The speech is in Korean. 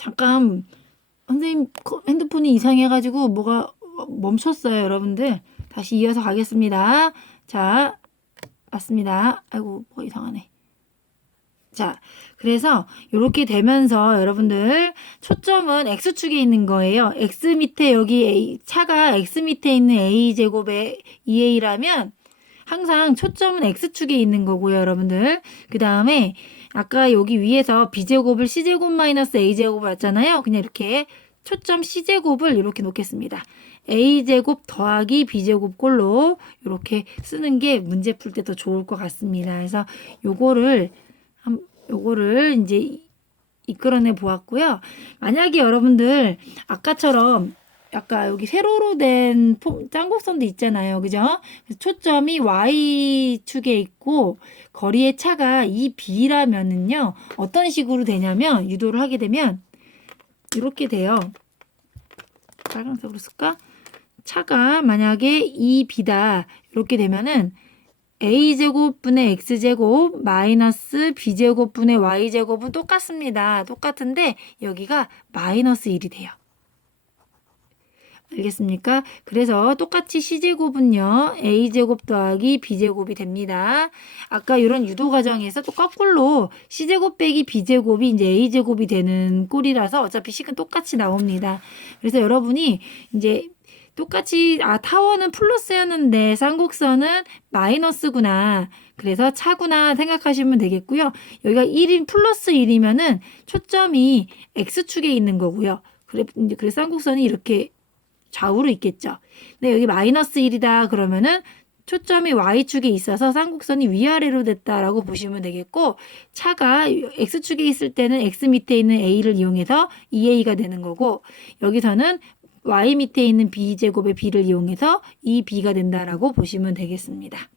잠깐 선생님 거- 핸드폰이 이상해가지고 뭐가 멈췄어요, 여러분들. 다시 이어서 가겠습니다. 자, 맞습니다. 아이고, 뭐 이상하네. 자, 그래서 이렇게 되면서 여러분들 초점은 x축에 있는 거예요. x 밑에 여기 a, 차가 x 밑에 있는 a 제곱의 2a라면 항상 초점은 x축에 있는 거고요, 여러분들. 그 다음에 아까 여기 위에서 b제곱을 c제곱 마이너스 a제곱을 왔잖아요. 그냥 이렇게 초점 c제곱을 이렇게 놓겠습니다. a제곱 더하기 b제곱 꼴로 이렇게 쓰는 게 문제 풀 때 더 좋을 것 같습니다. 그래서 요거를 한 요거를 이제 이- 이끌어내 보았고요. 만약에 여러분들 아까처럼 아까 여기 세로로 된 포- 짱곡선도 있잖아요. 그죠? 초점이 Y축에 있고 거리의 차가 이 B라면은요. 어떤 식으로 되냐면 유도를 하게 되면 이렇게 돼요. 빨간색으로 쓸까? 차가 만약에 이 B다 이렇게 되면은 a제곱분의 x제곱 마이너스 b제곱분의 y제곱은 똑같습니다. 똑같은데 여기가 마이너스 1이 돼요. 알겠습니까? 그래서 똑같이 c제곱은요. a제곱 더하기 b제곱이 됩니다. 아까 이런 유도 과정에서 또 거꾸로 c제곱 빼기 b제곱이 이제 a제곱이 되는 꼴이라서 어차피 식은 똑같이 나옵니다. 그래서 여러분이 이제 똑같이 아 타워는 플러스였는데 쌍곡선은 마이너스구나. 그래서 차구나 생각하시면 되겠고요. 여기가 1인 플러스 1이면은 초점이 x축에 있는 거고요. 그래 그래서 쌍곡선이 이렇게 좌우로 있겠죠. 근데 여기 마이너스 1이다 그러면은 초점이 y축에 있어서 쌍곡선이 위아래로 됐다라고 보시면 되겠고 차가 x축에 있을 때는 x 밑에 있는 a를 이용해서 2a가 되는 거고 여기서는 y 밑에 있는 b제곱의 b를 이용해서 이 b가 된다라고 보시면 되겠습니다.